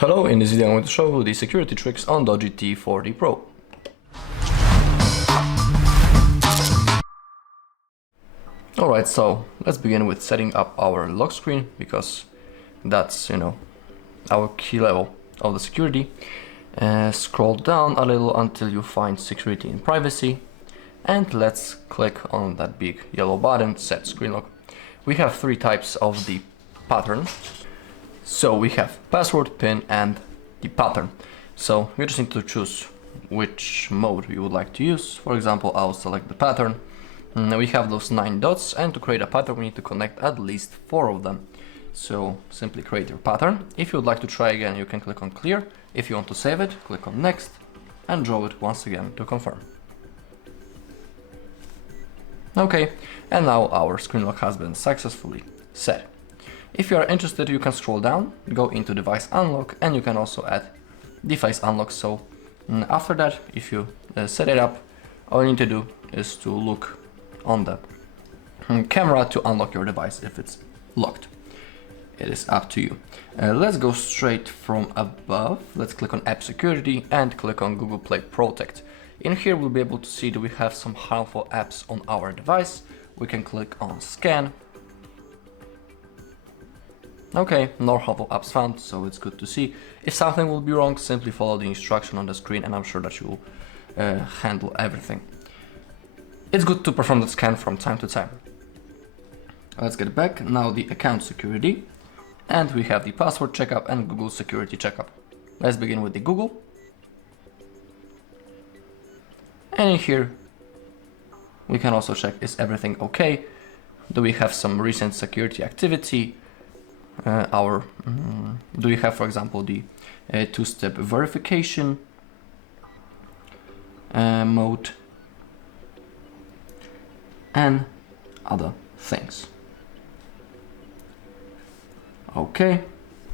Hello, in this video I'm going to show you the security tricks on DOOGEE T40 Pro. Alright, so let's begin with setting up our lock screen, because that's, our key level of the security. Scroll down a little until you find security and privacy, and let's click on that big yellow button, set screen lock. We have three types of the pattern. So we have password, PIN, and the pattern. So you just need to choose which mode you would like to use. For example, I'll select the pattern. We have those 9 dots, and to create a pattern we need to connect at least 4 of them. So simply create your pattern. If you would like to try again, you can click on clear. If you want to save it, click on next and draw it once again to confirm. Okay, and now our screen lock has been successfully set. If you are interested, you can scroll down, go into device unlock, and you can also add device unlock. So after that, if you set it up, all you need to do is to look on the camera to unlock your device if it's locked. It is up to you. Let's go straight from above. Let's click on App Security and click on Google Play Protect. In here we'll be able to see that we have some harmful apps on our device. We can click on Scan. Okay, no harmful apps found, so it's good to see. If something will be wrong, simply follow the instruction on the screen and I'm sure that you will handle everything. It's good to perform the scan from time to time. Let's get back. Now the account security, and we have the password checkup and Google security checkup. Let's begin with the Google. And in here we can also check, is everything okay? Do we have some recent security activity? Do we have, for example, the two-step verification mode and other things. Okay,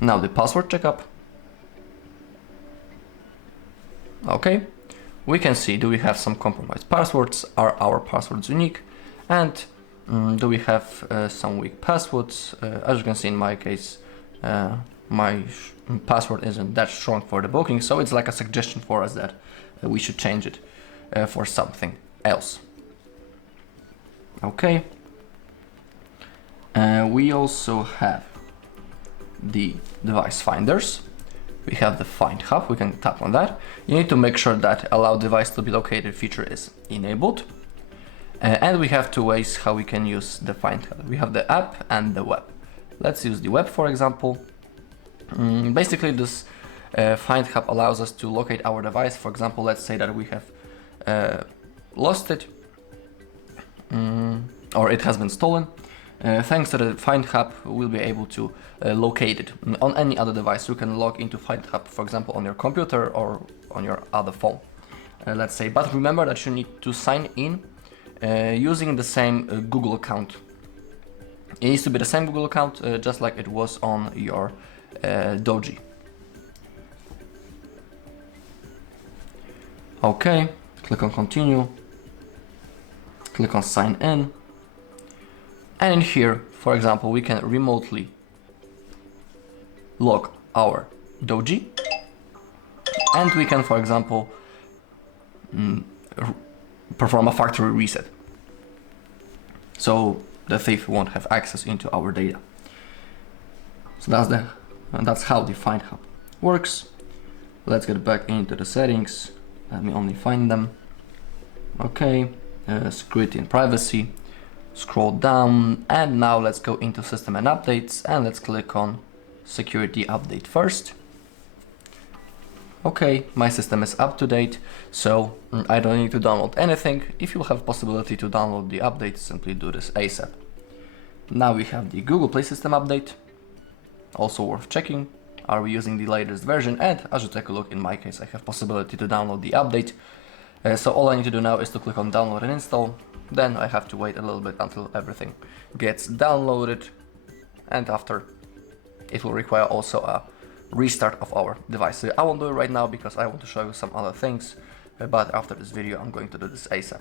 now the password checkup. Okay, we can see, do we have some compromised passwords? Are our passwords unique? And do we have some weak passwords? As you can see in my case, my password isn't that strong for debugging, so it's like a suggestion for us that we should change it for something else. Okay. We also have the device finders. We have the Find Hub, we can tap on that. You need to make sure that Allow Device to be Located feature is enabled. And we have two ways how we can use the Find Hub. We have the app and the web. Let's use the web, for example. Basically, this Find Hub allows us to locate our device. For example, let's say that we have lost it, or it has been stolen. Thanks to the Find Hub, we'll be able to locate it on any other device. You can log into Find Hub, for example, on your computer or on your other phone. Let's say, but remember that you need to sign in using the same Google account. It needs to be the same Google account, just like it was on your DOOGEE. Okay, click on Continue, click on Sign In, and in here, for example, we can remotely log our DOOGEE, and we can, for example, perform a factory reset, so the thief won't have access into our data. So that's how the Find Hub works. Let's get back into the settings. Let me only find them. Okay, security and privacy. Scroll down, and now let's go into system and updates, and let's click on security update first. Okay, my system is up to date, so I don't need to download anything. If you have possibility to download the update, simply do this ASAP. Now we have the Google Play System update, also worth checking. Are we using the latest version? And as you take a look, in my case, I have possibility to download the update. So all I need to do now is to click on download and install. Then I have to wait a little bit until everything gets downloaded, and after it will require also a restart of our device. So I won't do it right now because I want to show you some other things, but after this video I'm going to do this ASAP.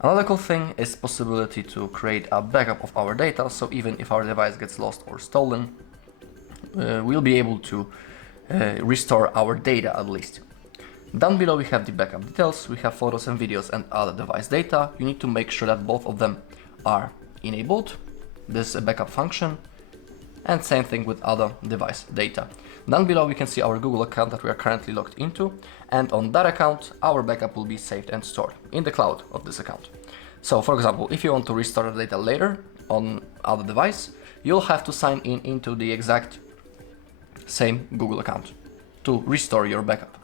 Another cool thing is possibility to create a backup of our data, so even if our device gets lost or stolen, we'll be able to restore our data at least. Down below we have the backup details, we have photos and videos and other device data. You need to make sure that both of them are enabled, this backup function, and same thing with other device data. Down below we can see our Google account that we are currently logged into, and on that account our backup will be saved and stored in the cloud of this account. So for example, if you want to restore the data later on other device, you'll have to sign in into the exact same Google account to restore your backup.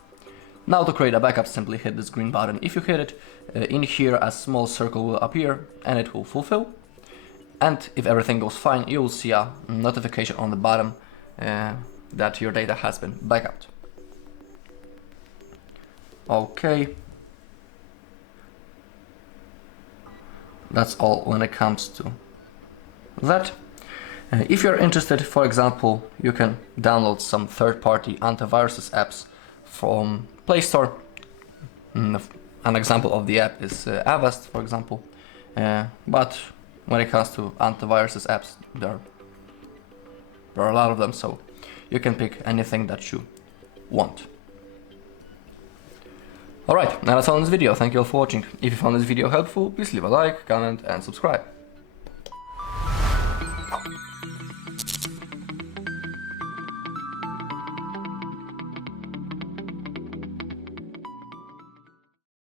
Now to create a backup, simply hit this green button. If you hit it, in here a small circle will appear and it will fulfill. And if everything goes fine, you will see a notification on the bottom that your data has been backed. Okay. That's all when it comes to that. If you're interested, for example, you can download some third-party antivirus apps from Play Store. An example of the app is Avast, for example. But when it comes to antivirus apps, there are a lot of them, so you can pick anything that you want. Alright, now that's all in this video. Thank you all for watching. If you found this video helpful, please leave a like, comment and subscribe.